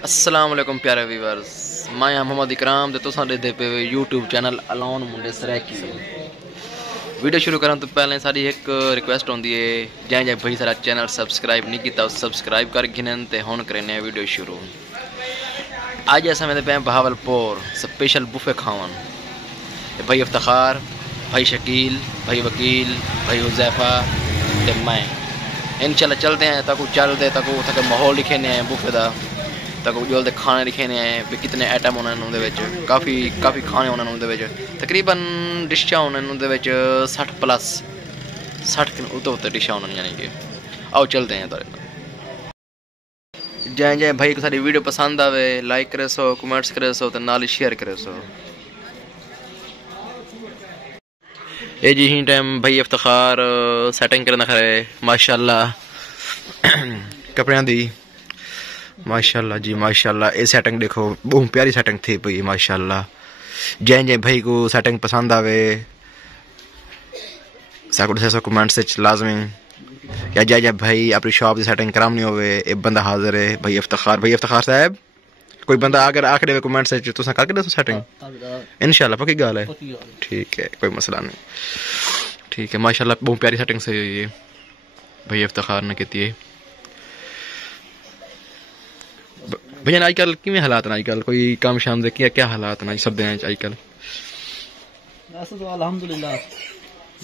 अस्सलाम वालेकुम प्यारे व्यूअर्स, मैं मोहम्मद इकराम ते तुसां दे पे यूट्यूब चैनल अलोन मुंडे सरैकी। वीडियो शुरू करने तो पहले सारी एक रिक्वेस्ट होंदी है, जै भाई सारा चैनल सब्सक्राइब नहीं किया सब्सक्राइब कर गिनन ते हुण करने वीडियो शुरू। अज अस पे बहावलपुर स्पेशल बुफे खावन। भाई इफ्तार, भाई शकील, भाई वकील, भाई हुज़ैफा ते मैं इंशाल्लाह चलते हैं तक चलते तक माहौल लिखे हैं बुफे का तक जो खाने लिखे हैं भी कितने आइटम होने काफ़ी खाने होने तकरीबन डिशा होने 60+ उत्ते डिशा होने यानी कि आओ चलते हैं। जै भाई को सारी वीडियो पसंद आवे लाइक करे सो, कमेंट्स करे सो, तो नाल शेयर करे सो। ये जी ही टाइम भाई इफ्तार सैटिंग करना खरे माशाल्लाह कपड़ियां दी माशाल्लाह जी माशाल्लाह। ये सेटिंग देखो बहुत प्यारी सेटिंग थी भाई माशाल्लाह। जै भाई को सेटिंग पसंद आवे सो कमेंट्स लाजमी, या जै भाई अपनी शॉप की सेटिंग करानी होवे ये बंदा हाजिर है भाई इफ्तार साहब। कोई बंदा अगर आखिर कमेंट्स तुसा करके दसो सेटिंग इंशाल्लाह पक्की गल है। ठीक है कोई मसला नहीं, ठीक है माशाल्लाह बहुत प्यारी सेटिंग सही हुई है भाई इफ्तार ने की है। भैया अजकल किमें हालात ने, अजकल कोई काम शाम दे क्या हालात ने सब अजकल? वैसे तो अल्हम्दुलिल्लाह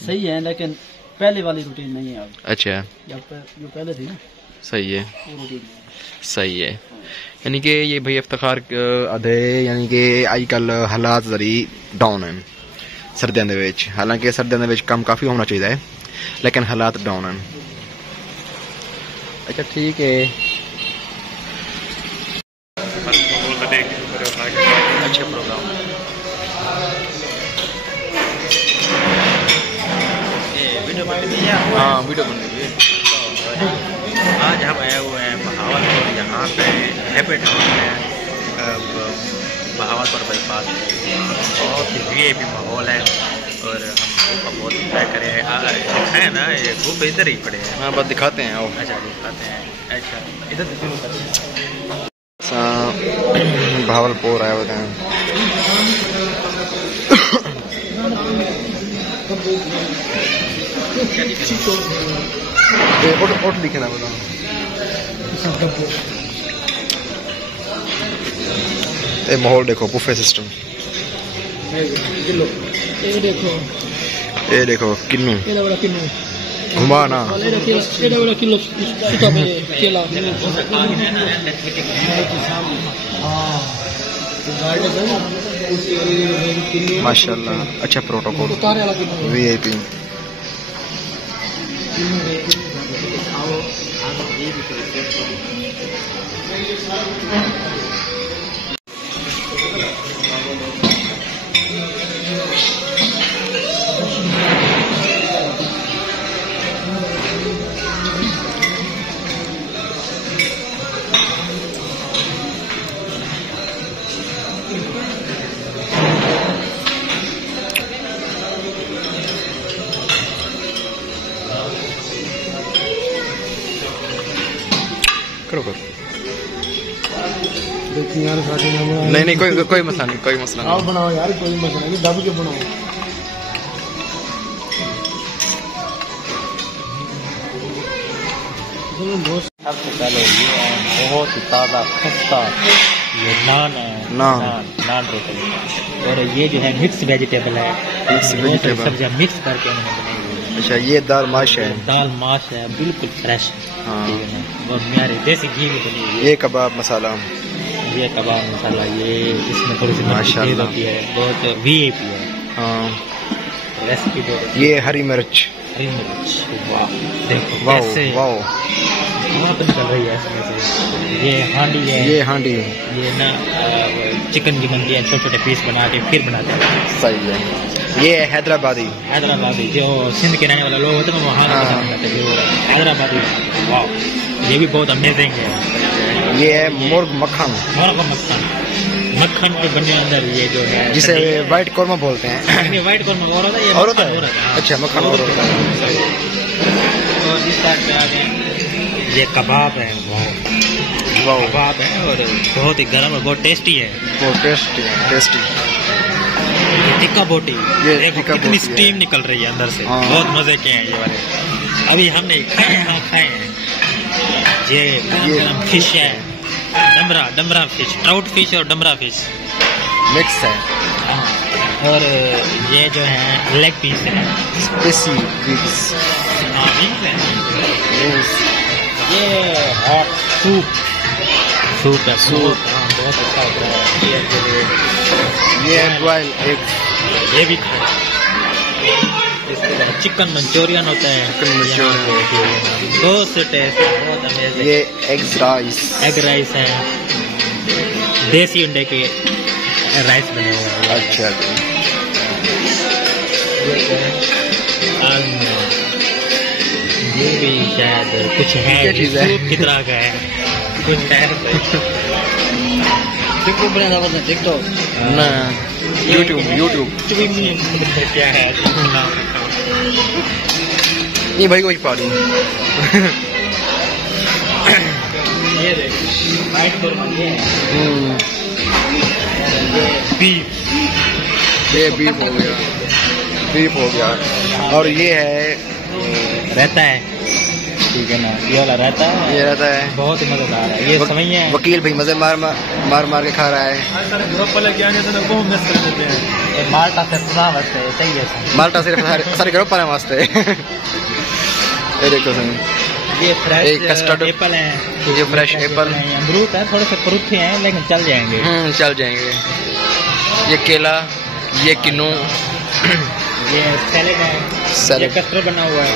सही है, लेकिन पहले वाली रूटीन नहीं है अब। अच्छा जो पहले थी ना सही है, वो रूटीन सही है। यानी कि ये भाई इफ्तार अधे यानी कि अजकल हालात जरी डाउन हैं सर्दियों दे विच। हालांकि सर्दियों दे कम काफ़ी होना चाहिए लेकिन हालात डाउन हैं। अच्छा ठीक है, अच्छे प्रोग्राम हाँ वीडियो बन रही है। आज हम आए हुए हैं बहावलपुर, यहाँ पे हैप्पी टाउन में बहावलपुर बाईपास बहुत ही VIP माहौल है और हम बुक बहुत इंजॉय करे हैं ना। ये बुक इधर ही पड़े हैं। हाँ बस दिखाते हैं आओ। अच्छा दिखाते हैं, अच्छा इधर शुरू करते हैं। बहावलपुर आए होते हैं। ओट लिखे ना बता। ये माहौल देखो बुफे सिस्टम, ये देखो किन्नू घुमा ना माशाल्लाह। अच्छा प्रोटोकॉल VIP करो नहीं कोई मसला नहीं, कोई मसला नहीं। आप बनाओ यार, कोई मसला नहीं, दब के बनाओ। सबसे पहले ये बहुत ही ताज़ा खस्ता ये नान है, नान रोटी, और ये जो है मिक्स वेजिटेबल है, सब्जियाँ मिक्स करके उन्होंने बनाई हुई है। अच्छा ये दाल माश है, दाल माश है बिल्कुल फ्रेश। हाँ वो मेरे देसी घी में बनी हुई है। ये कबाब मसाला, ये कबाब मसाला, ये इसमें थोड़ी सी माशाल्लाह होती है, बहुत VIP है। हाँ रेसिपी ये हरी मिर्च, वाह देखो वाओ कैसे वाओ बहुत निकल रही है इसमें से। ये हांडी है, ये ना चिकन की बनती है, छोटे छोटे पीस बना के फिर बनाते हैं। सही है। ये हैदराबादी जो सिंध के रहने वाले लोग होते हैं वहाँ बनाते हैं जो हैदराबादी। वाह ये भी बहुत अमेजिंग है। ये है मुर्ग मक्खन, मक्खन के बने अंदर ये जो है जिसे व्हाइट कोरमा बोलते हैं। ये व्हाइट कोरमा और होता है, ये और होता है। हाँ। अच्छा मक्खन और होता है। और इस साइड पे आ गए ये कबाब है, वाह कबाब है और बहुत ही गर्म और बहुत टेस्टी है। बहुत टेस्टी। ये टिक्का बोटी, ये देखो टिक्का कितनी बोटी स्टीम निकल रही है अंदर से। हाँ। बहुत मजे के हैं ये वाले। अभी हमने खाए हैं। ये गरम फिश है, डमरा फिश, ट्राउट फिश और डमरा फिश मिक्स है। और ये जो है लेग पीस है, स्पेसी विंग्स। हाँ विंग्स है। ये हॉट सूप है, सूप बहुत अच्छा होता है। ये बॉयल एग, ये भी इसके बाद चिकन मंचूरियन होता है। चिकन मंचूरियन बहुत से टेस्ट, बहुत अमेजिंग। ये एग राइस है, देसी अंडे के राइस बने हुए हैं। अच्छा ये भी शायद कुछ है, क्या चीज़ है? सूप की तरह का है कुछ है। टिकटॉक ना यूट्यूब क्या है ये भाई कोई पाड़ी। ये देख वाइट बीफ हो गया और ये है रहता है, ठीक है ना, ये वाला रहता है, बहुत ही मजेदार है। ये समझिए वकील भाई मजे मार के खा रहा है। माल्टा से सुना वास्ते सही है, माल्टा सिर्फ सारे ग्रुप पर वास्ते। ये देखो ये फ्रेश कस्टर्ड एप्पल है, ये फ्रेश एप्पल अमरूद है, थोड़े से परूथे हैं लेकिन चल जाएंगे। चल जाएंगे। ये केला, ये किन्नू, ये सैलेड है, ये कस्टर्ड बना हुआ है,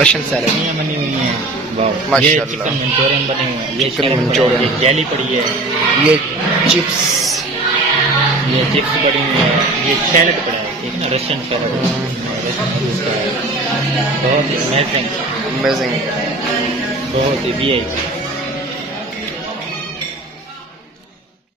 रशियन सैलेड बनी हुई है। माशाल्लाह। ये चिकन मंचूरियन बने हुए हैं, ये चिकन मंचूरियन, ये जेली पड़ी है, ये चिप्स पड़ी हुई है, ये सैलेड पड़ा है, ठीक है ना, रशियन सैलेड, बहुत ही अमेजिंग, अमेजिंग। बहुत ही